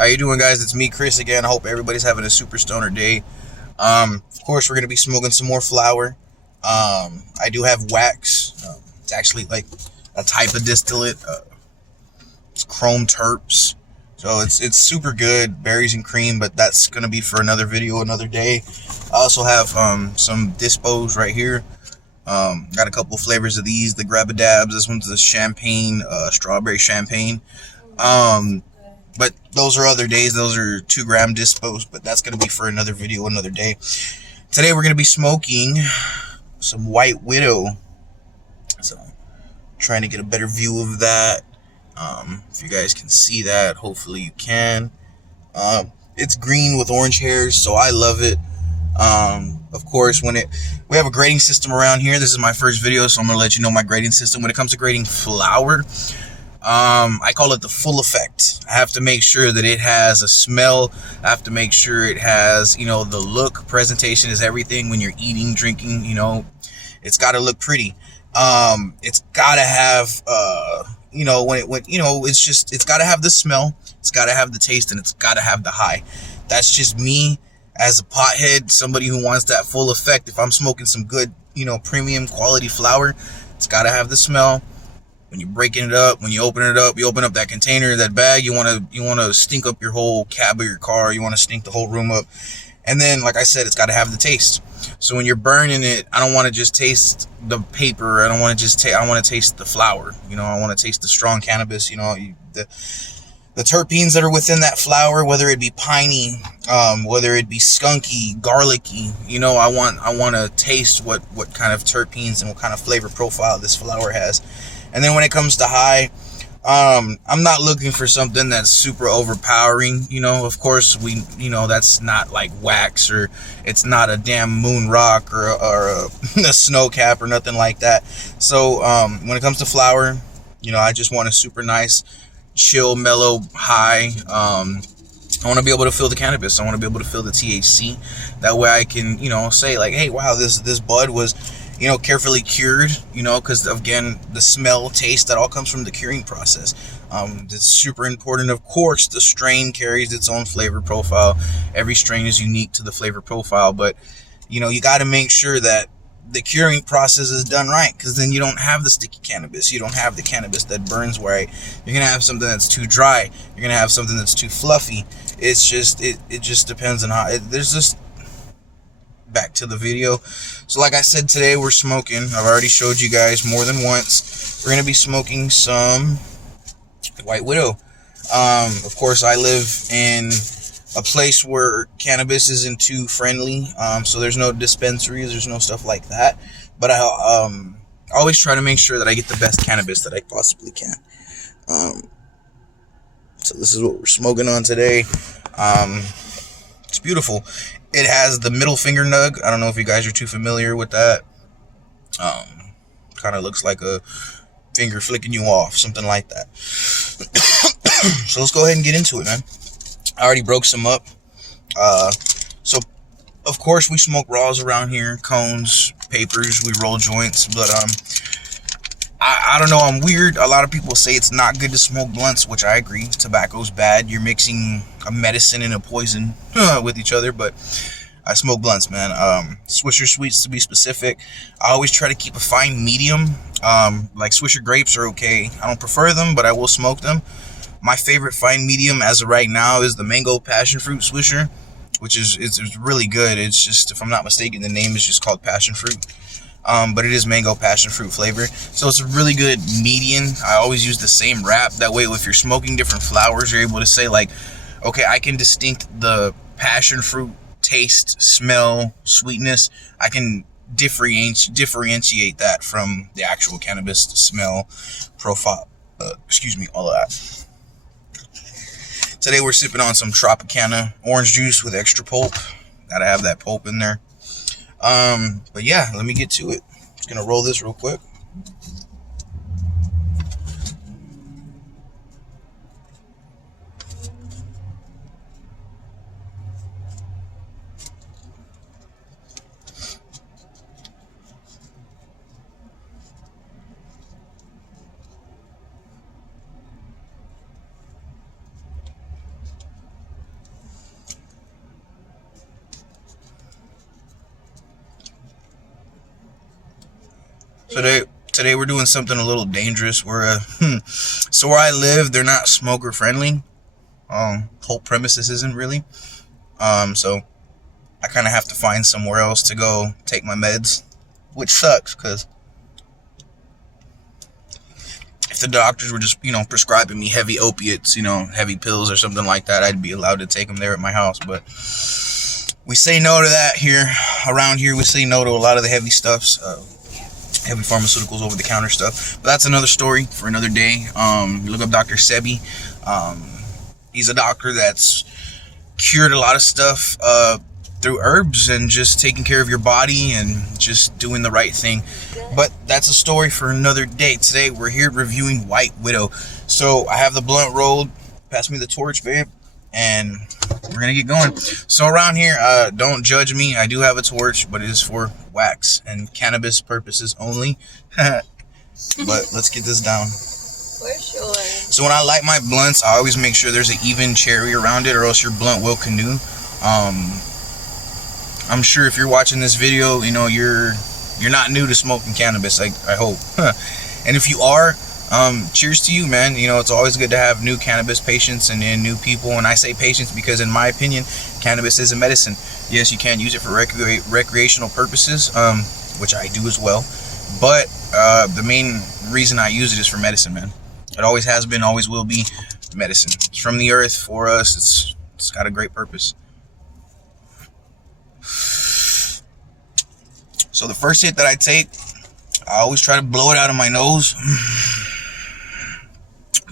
How you doing, guys? It's me, Chris, again. I hope everybody's having a super stoner day. Of course, we're going to be smoking some more flower. I do have wax. It's actually like a type of distillate. It's chrome terps. So it's super good, berries and cream, but that's going to be for another video, another day. I also have some dispos right here. Got a couple flavors of these, the Grab-a-Dabs. This one's the champagne, strawberry champagne. But those are other days. Those are 2 gram dispos, but that's going to be for another video, another day. Today we're going to be smoking some White Widow. So, trying to get a better view of that. If you guys can see that, hopefully you can. It's green with orange hairs, so I love it. Of course, we have a grading system around here. This is my first video, so I'm going to let you know my grading system. When it comes to grading flower, I call it the full effect. I have to make sure that it has a smell. I have to make sure it has, the look. Presentation is everything. When you're eating, drinking, it's got to look pretty. It's got to have, it's got to have the smell. It's got to have the taste, and it's got to have the high. That's just me as a pothead, somebody who wants that full effect. If I'm smoking some good, premium quality flower, it's got to have the smell. When you're breaking it up, when you open it up, you open up that container, that bag, you want to stink up your whole cab of your car. You want to stink the whole room up. And then, like I said, it's got to have the taste. So when you're burning it, I don't want to just taste the paper. I don't want to just I want to taste the flower. I want to taste the strong cannabis, the terpenes that are within that flower, whether it be piney, whether it be skunky, garlicky, I want to taste what kind of terpenes and what kind of flavor profile this flower has. And then when it comes to high, I'm not looking for something that's super overpowering. Of course, that's not like wax, or it's not a damn moon rock or a snow cap or nothing like that. So when it comes to flower, I just want a super nice, chill, mellow high. I want to be able to feel the cannabis. I want to be able to feel the THC. That way I can, say like, hey, wow, this bud was, carefully cured, because again, the smell, taste, that all comes from the curing process. It's super important. Of course, the strain carries its own flavor profile. Every strain is unique to the flavor profile, but, you got to make sure that the curing process is done right, because then you don't have the sticky cannabis. You don't have the cannabis that burns right. You're going to have something that's too dry. You're going to have something that's too fluffy. It's just, it just depends on how, there's just, back to the video. So like I said, today we're smoking. I've already showed you guys more than once. We're going to be smoking some White Widow. Of course, I live in a place where cannabis isn't too friendly, so there's no dispensaries, there's no stuff like that, but I always try to make sure that I get the best cannabis that I possibly can. So this is what we're smoking on today. It's beautiful. It has the middle finger nug. I don't know if you guys are too familiar with that. Kind of looks like a finger flicking you off, something like that. So let's go ahead and get into it, man. I already broke some up. So of course we smoke raws around here, cones, papers, we roll joints, but I don't know, I'm weird. A lot of people say it's not good to smoke blunts, which I agree. Tobacco's bad. You're mixing a medicine and a poison with each other, but I smoke blunts, man. Swisher Sweets, to be specific. I always try to keep a fine medium. Like Swisher Grapes are okay. I don't prefer them, but I will smoke them. My favorite fine medium as of right now is the Mango Passion Fruit Swisher, which is it's really good. It's just, if I'm not mistaken, the name is just called Passion Fruit. But it is mango passion fruit flavor, so it's a really good median. I always use the same wrap. That way, if you're smoking different flowers, you're able to say like, okay, I can distinct the passion fruit taste, smell, sweetness. I can differentiate that from the actual cannabis smell profile. All of that. Today we're sipping on some Tropicana orange juice with extra pulp. Gotta have that pulp in there. But yeah, let me get to it. Just gonna roll this real quick. Today we're doing something a little dangerous. So where I live, they're not smoker friendly. Whole premises isn't really. So I kind of have to find somewhere else to go take my meds, which sucks because if the doctors were just, prescribing me heavy opiates, heavy pills or something like that, I'd be allowed to take them there at my house. But we say no to that here. Around here, we say no to a lot of the heavy stuffs, heavy pharmaceuticals, over-the-counter stuff. But that's another story for another day. Look up Dr. Sebi. He's a doctor that's cured a lot of stuff through herbs and just taking care of your body and just doing the right thing. But that's a story for another day. Today we're here reviewing White Widow. So I have the blunt rolled. Pass me the torch, babe, and we're gonna get going. So around here, don't judge me. I do have a torch, but it is for wax and cannabis purposes only. But let's get this down. For sure. So when I light my blunts, I always make sure there's an even cherry around it, or else your blunt will canoe. I'm sure if you're watching this video, you're not new to smoking cannabis. I hope. And if you are, cheers to you, man. It's always good to have new cannabis patients and new people. And I say patients because, in my opinion, cannabis is a medicine. Yes, you can use it for recreational purposes, which I do as well. But the main reason I use it is for medicine, man. It always has been, always will be medicine. It's from the earth for us. It's got a great purpose. So the first hit that I take, I always try to blow it out of my nose.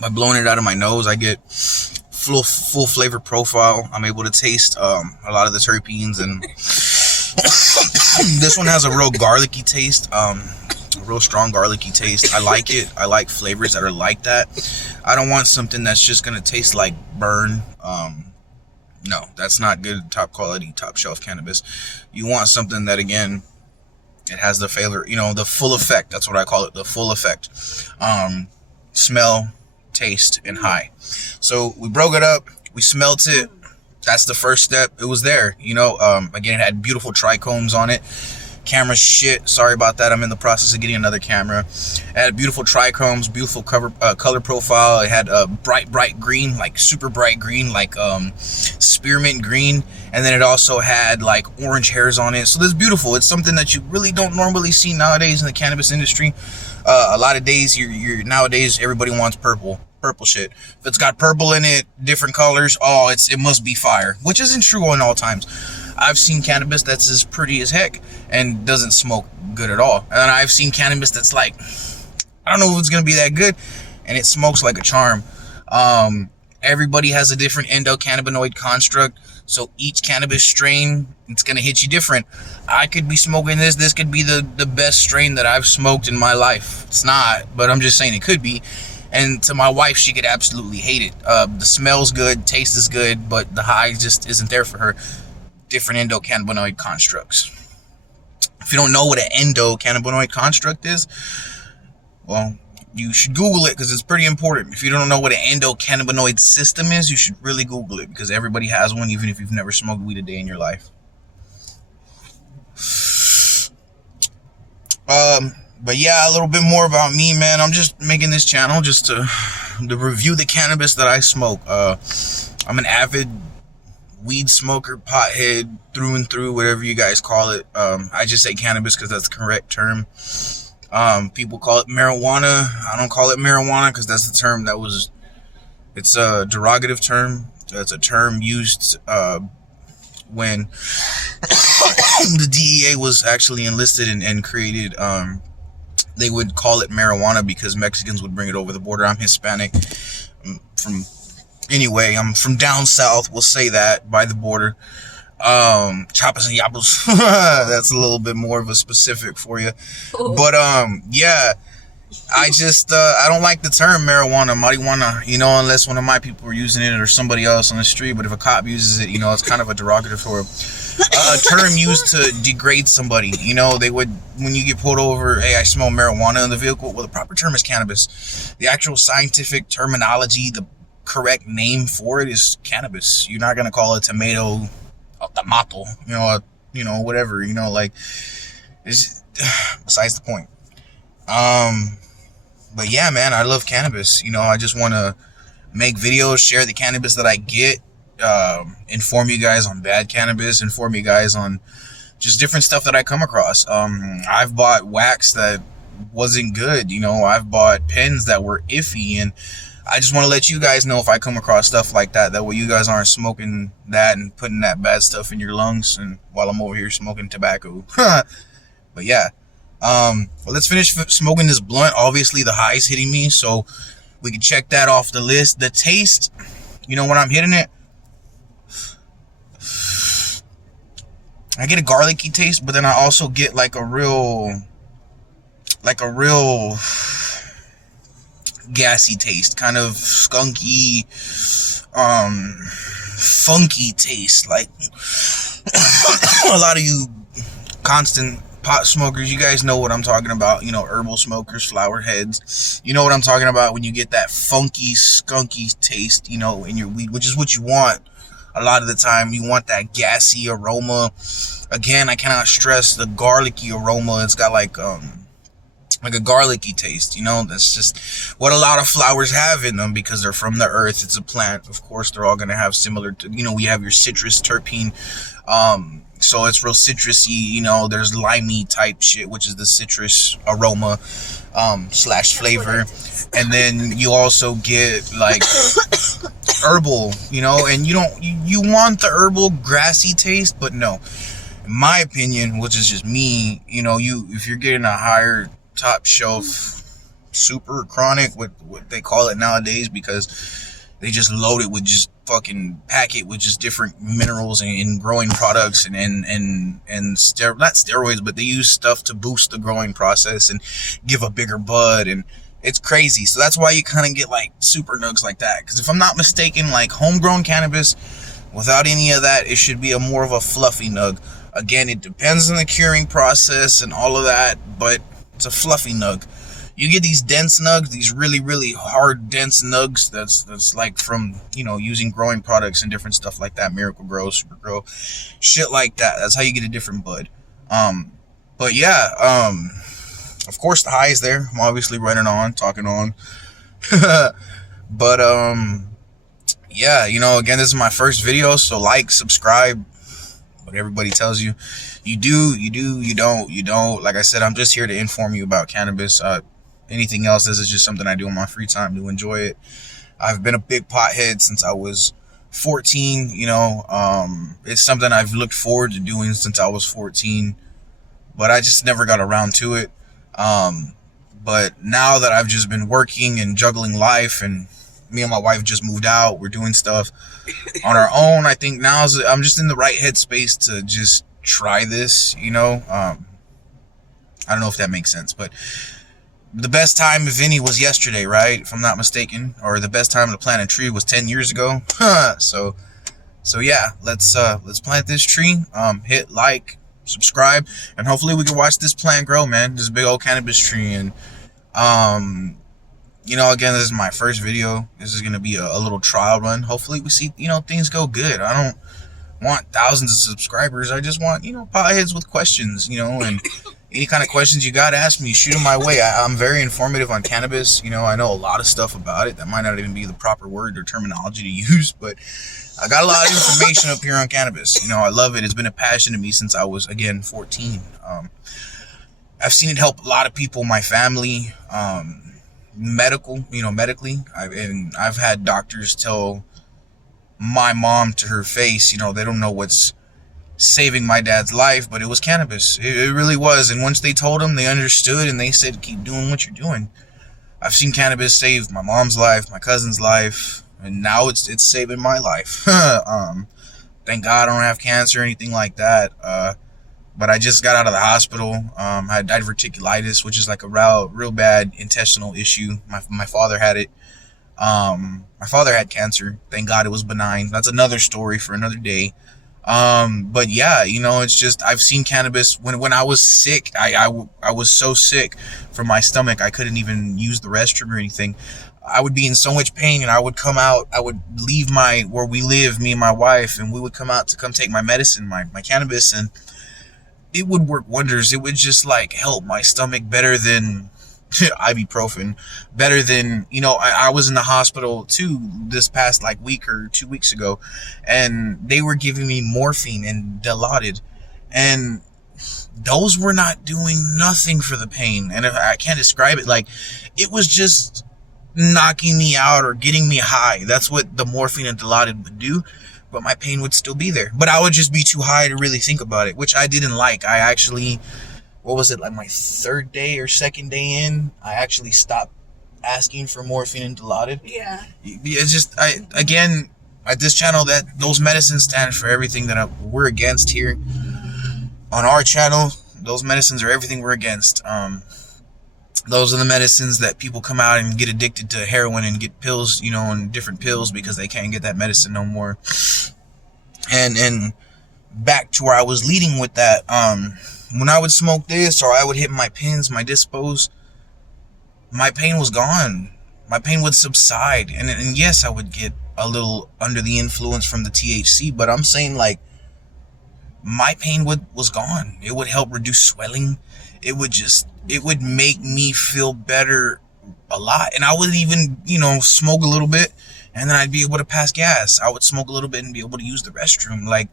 By blowing it out of my nose, I get full flavor profile. I'm able to taste a lot of the terpenes, and this one has a real garlicky taste, a real strong garlicky taste. I like it. I like flavors that are like that. I don't want something that's just gonna taste like burn. No, that's not good. Top quality, top shelf cannabis. You want something that, again, it has the flavor, the full effect. That's what I call it, the full effect. Smell, taste, and high. So we broke it up. We smelt it. That's the first step. It was there. Again, it had beautiful trichomes on it. Camera shit. Sorry about that. I'm in the process of getting another camera. It had beautiful trichomes, beautiful color profile. It had a bright green, like super bright green, like spearmint green. And then it also had like orange hairs on it. So that's beautiful. It's something that you really don't normally see nowadays in the cannabis industry. A lot of days, nowadays everybody wants purple shit. If it's got purple in it, different colors, it must be fire, which isn't true in all times. I've seen cannabis that's as pretty as heck and doesn't smoke good at all. And I've seen cannabis that's like, I don't know if it's gonna be that good, and it smokes like a charm. Everybody has a different endocannabinoid construct, so each cannabis strain, it's gonna hit you different. I could be smoking this could be the best strain that I've smoked in my life. It's not, but I'm just saying it could be. And to my wife, she could absolutely hate it. The smell's good, taste is good, but the high just isn't there for her. Different endocannabinoid constructs. If you don't know what an endocannabinoid construct is, well, you should Google it because it's pretty important. If you don't know what an endocannabinoid system is, you should really Google it because everybody has one, even if you've never smoked weed a day in your life. But yeah, a little bit more about me, man. I'm just making this channel just to review the cannabis that I smoke. I'm an avid weed smoker, pothead, through and through, whatever you guys call it. I just say cannabis because that's the correct term. People call it marijuana. I don't call it marijuana because that's the term it's a derogative term. It's a term used when the DEA was actually enlisted and created. They would call it marijuana because Mexicans would bring it over the border. I'm Hispanic. I'm from down south, we'll say that, by the border. Chapas and yapos. That's a little bit more of a specific for you. But yeah, I just I don't like the term marijuana, unless one of my people are using it or somebody else on the street. But if a cop uses it, it's kind of a derogatory a term used to degrade somebody. They would, when you get pulled over, hey, I smell marijuana in the vehicle. Well, the proper term is cannabis. The actual scientific terminology, the correct name for it is cannabis. You're not gonna call it tomato, tomato, whatever. It's besides the point. But yeah, man, I love cannabis. You know, I just want to make videos, share the cannabis that I get, inform you guys on bad cannabis, inform you guys on just different stuff that I come across. I've bought wax that wasn't good. You know, I've bought pens that were iffy, and I just want to let you guys know if I come across stuff like that, that way you guys aren't smoking that and putting that bad stuff in your lungs, and while I'm over here smoking tobacco. But yeah, well, let's finish smoking this blunt. Obviously, the high's hitting me, so we can check that off the list. The taste, you know, when I'm hitting it, I get a garlicky taste, but then I also get like a real gassy taste, kind of skunky, funky taste. Like a lot of you constant pot smokers, you guys know what I'm talking about. You know, herbal smokers, flower heads, you know what I'm talking about when you get that funky, skunky taste, you know, in your weed, which is what you want. A lot of the time, you want that gassy aroma. Again, I cannot stress the garlicky aroma. It's got like a garlicky taste, you know. That's just what a lot of flowers have in them because they're from the earth. It's a plant. Of course, they're all going to have similar, you know, we have your citrus terpene. So it's real citrusy, you know. There's limey type shit, which is the citrus aroma slash flavor. And then you also get like herbal, you know, and you want the herbal grassy taste, but no, in my opinion, which is just me, you know, if you're getting a higher top shelf super chronic, what they call it nowadays, because they just load it with just fucking pack it with just different minerals and growing products and not steroids, but they use stuff to boost the growing process and give a bigger bud, and it's crazy. So that's why you kind of get like super nugs like that, because if I'm not mistaken, like homegrown cannabis without any of that, it should be more of a fluffy nug. Again, it depends on the curing process and all of that, but it's a fluffy nug. You get these dense nugs, these really, really hard, dense nugs. That's like from, you know, using growing products and different stuff like that. Miracle Grow, Super Grow, shit like that. That's how you get a different bud. But yeah, of course the high is there. I'm obviously running on, talking on. But yeah, you know, again, this is my first video, so like, subscribe, what everybody tells you. You do, you don't. Like I said, I'm just here to inform you about cannabis. Anything else, this is just something I do in my free time to enjoy it. I've been a big pothead since I was 14, you know. It's something I've looked forward to doing since I was 14, but I just never got around to it. But now that I've just been working and juggling life, and me and my wife just moved out, we're doing stuff on our own, I think now I'm just in the right headspace to just try this, you know. I don't know if that makes sense, but the best time, if any, was yesterday, right? If I'm not mistaken. Or the best time to plant a tree was 10 years ago. So yeah, let's plant this tree. Hit like, subscribe, and hopefully we can watch this plant grow, man. This big old cannabis tree. And you know, again, this is my first video. This is gonna be a little trial run. Hopefully we see, you know, things go good. I don't want thousands of subscribers. I just want, you know, potheads with questions, you know, and any kind of questions you got, ask me, shoot them my way. I'm very informative on cannabis. You know, I know a lot of stuff about it that might not even be the proper word or terminology to use, but I got a lot of information up here on cannabis. You know, I love it. It's been a passion to me since I was, again, 14. I've seen it help a lot of people, my family, medically. I've had doctors tell my mom to her face, you know, they don't know what's saving my dad's life, but it was cannabis. It really was. And once they told him, they understood, and they said, keep doing what you're doing. I've seen cannabis save my mom's life, my cousin's life, and now it's saving my life. Thank God I don't have cancer or anything like that. But I just got out of the hospital. I had diverticulitis, which is like a real bad intestinal issue. My father had it. My father had cancer. Thank God it was benign. That's another story for another day. But yeah, you know, it's just, I've seen cannabis when I was sick. I was so sick from my stomach, I couldn't even use the restroom or anything. I would be in so much pain, and I would come out, I would leave where we live, me and my wife, and we would come out to come take my medicine, my cannabis, and it would work wonders. It would just like help my stomach better than ibuprofen, better than, I was in the hospital too this past like week or 2 weeks ago, and they were giving me morphine and Dilaudid, and those were not doing nothing for the pain. And I can't describe it, like, it was just knocking me out or getting me high. That's what the morphine and Dilaudid would do, but my pain would still be there. But I would just be too high to really think about it, which I didn't like. I actually, what was it, like my third day or second day in, I actually stopped asking for morphine and Dilaudid. Yeah. It's just, again, at this channel, that those medicines stand for everything that we're against here. On our channel, those medicines are everything we're against. Those are the medicines that people come out and get addicted to heroin and get pills, and different pills because they can't get that medicine no more. And back to where I was leading with that, when I would smoke this or I would hit my pins, my dispos, my pain was gone. My pain would subside. And yes, I would get a little under the influence from the THC, but I'm saying, like, my pain was gone. It would help reduce swelling. It would make me feel better a lot. And I would even, smoke a little bit, and then I'd be able to pass gas. I would smoke a little bit and be able to use the restroom. Like,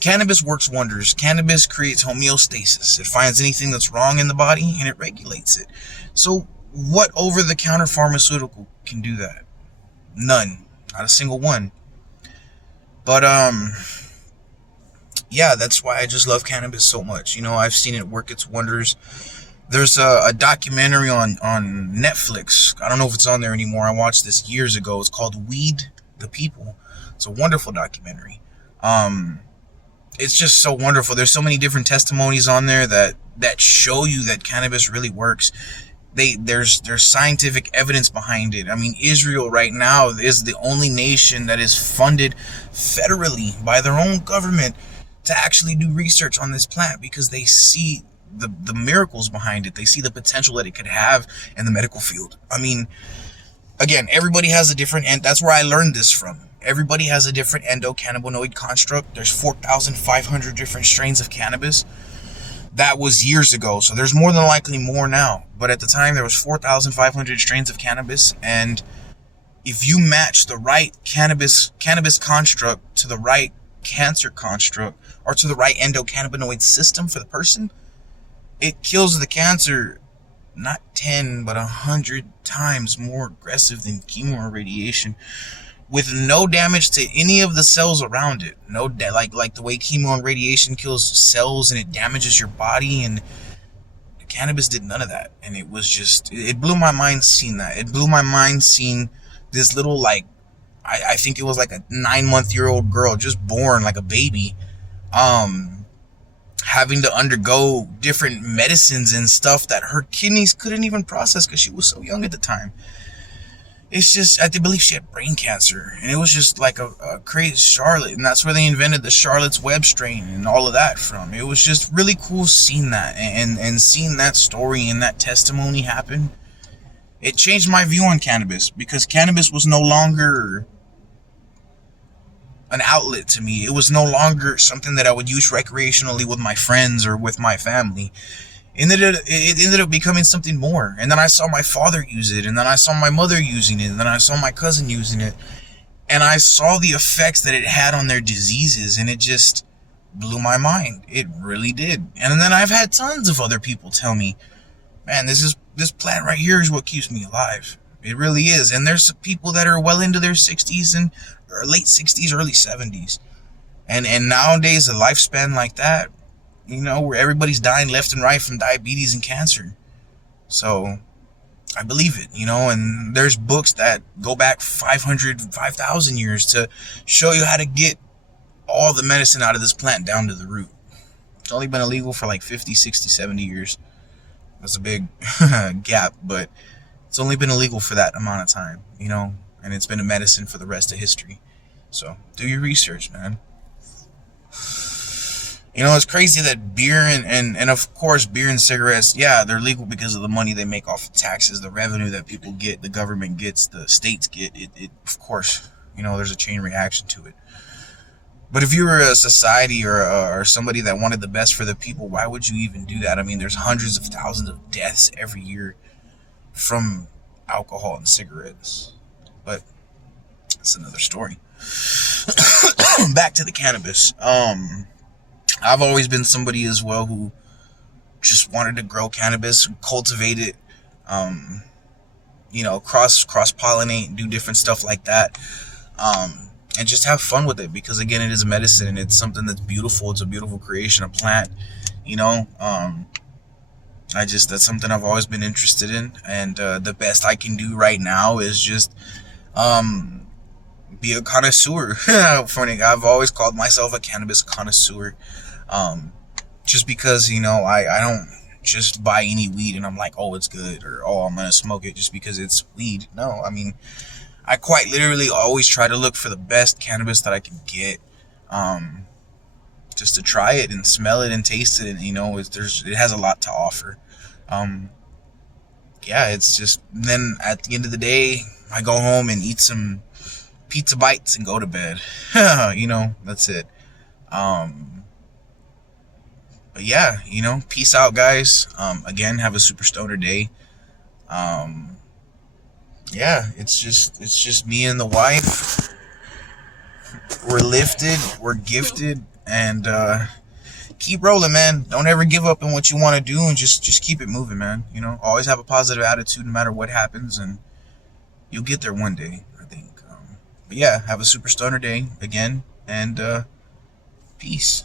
cannabis works wonders. Cannabis creates homeostasis. It finds anything that's wrong in the body and it regulates it. So what over-the-counter pharmaceutical can do that? None. Not a single one. But, yeah, that's why I just love cannabis so much. I've seen it work its wonders. There's a documentary on Netflix. I don't know if it's on there anymore. I watched this years ago. It's called Weed the People. It's a wonderful documentary. It's just so wonderful. There's so many different testimonies on there that show you that cannabis really works. There's scientific evidence behind it. I mean, Israel right now is the only nation that is funded federally by their own government to actually do research on this plant because they see the miracles behind it. They see the potential that it could have in the medical field. I mean, again, everybody has a different, and that's where I learned this from. Everybody has a different endocannabinoid construct. There's 4,500 different strains of cannabis. That was years ago, so there's more than likely more now. But at the time, there was 4,500 strains of cannabis, and if you match the right cannabis construct to the right cancer construct or to the right endocannabinoid system for the person, it kills the cancer not 10 but 100 times more aggressive than chemo or radiation, with no damage to any of the cells around it. Like the way chemo and radiation kills cells and it damages your body, and the cannabis did none of that. And it was just, it blew my mind seeing that. It blew my mind seeing this little, like, I think it was like a 9-month-old girl, just born like a baby, having to undergo different medicines and stuff that her kidneys couldn't even process because she was so young at the time. It's just, I believe she had brain cancer, and it was just like a crazy Charlotte, and that's where they invented the Charlotte's Web strain and all of that from. It was just really cool seeing that, and seeing that story and that testimony happen. It changed my view on cannabis, because cannabis was no longer an outlet to me. It was no longer something that I would use recreationally with my friends or with my family. It ended up becoming something more. And then I saw my father use it, and then I saw my mother using it, and then I saw my cousin using it, and I saw the effects that it had on their diseases, and it just blew my mind. It really did. And then I've had tons of other people tell me, man, this plant right here is what keeps me alive. It really is. And there's people that are well into their 60s and or late 60s, early 70s. And nowadays, a lifespan like that, where everybody's dying left and right from diabetes and cancer. So I believe it, and there's books that go back 5,000 years to show you how to get all the medicine out of this plant down to the root. It's only been illegal for like 50, 60, 70 years. That's a big gap, but it's only been illegal for that amount of time, and it's been a medicine for the rest of history. So do your research, man. It's crazy that beer and of course beer and cigarettes, yeah, they're legal because of the money they make off of taxes, the revenue that people get, the government gets, the states get. It of course, there's a chain reaction to it. But if you were a society or somebody that wanted the best for the people, why would you even do that? I mean, there's hundreds of thousands of deaths every year from alcohol and cigarettes. But it's another story. Back to the cannabis. I've always been somebody as well who just wanted to grow cannabis, cultivate it, cross pollinate, do different stuff like that, and just have fun with it, because again, it is medicine and it's something that's beautiful. It's a beautiful creation, a plant, that's something I've always been interested in, and the best I can do right now is just be a connoisseur. Funny, I've always called myself a cannabis connoisseur, just because I don't just buy any weed and I'm like, oh, it's good, or oh, I'm gonna smoke it just because it's weed. No, I mean, I quite literally always try to look for the best cannabis that I can get, just to try it and smell it and taste it, and it has a lot to offer. It's just, then at the end of the day, I go home and eat some pizza bites and go to bed. That's it. But yeah, peace out, guys. Again, have a super stoner day. It's just me and the wife. We're lifted, we're gifted, and keep rolling, man. Don't ever give up on what you want to do, and just keep it moving, man. Always have a positive attitude no matter what happens, and you'll get there one day, I think. But yeah, have a super stoner day again, and peace.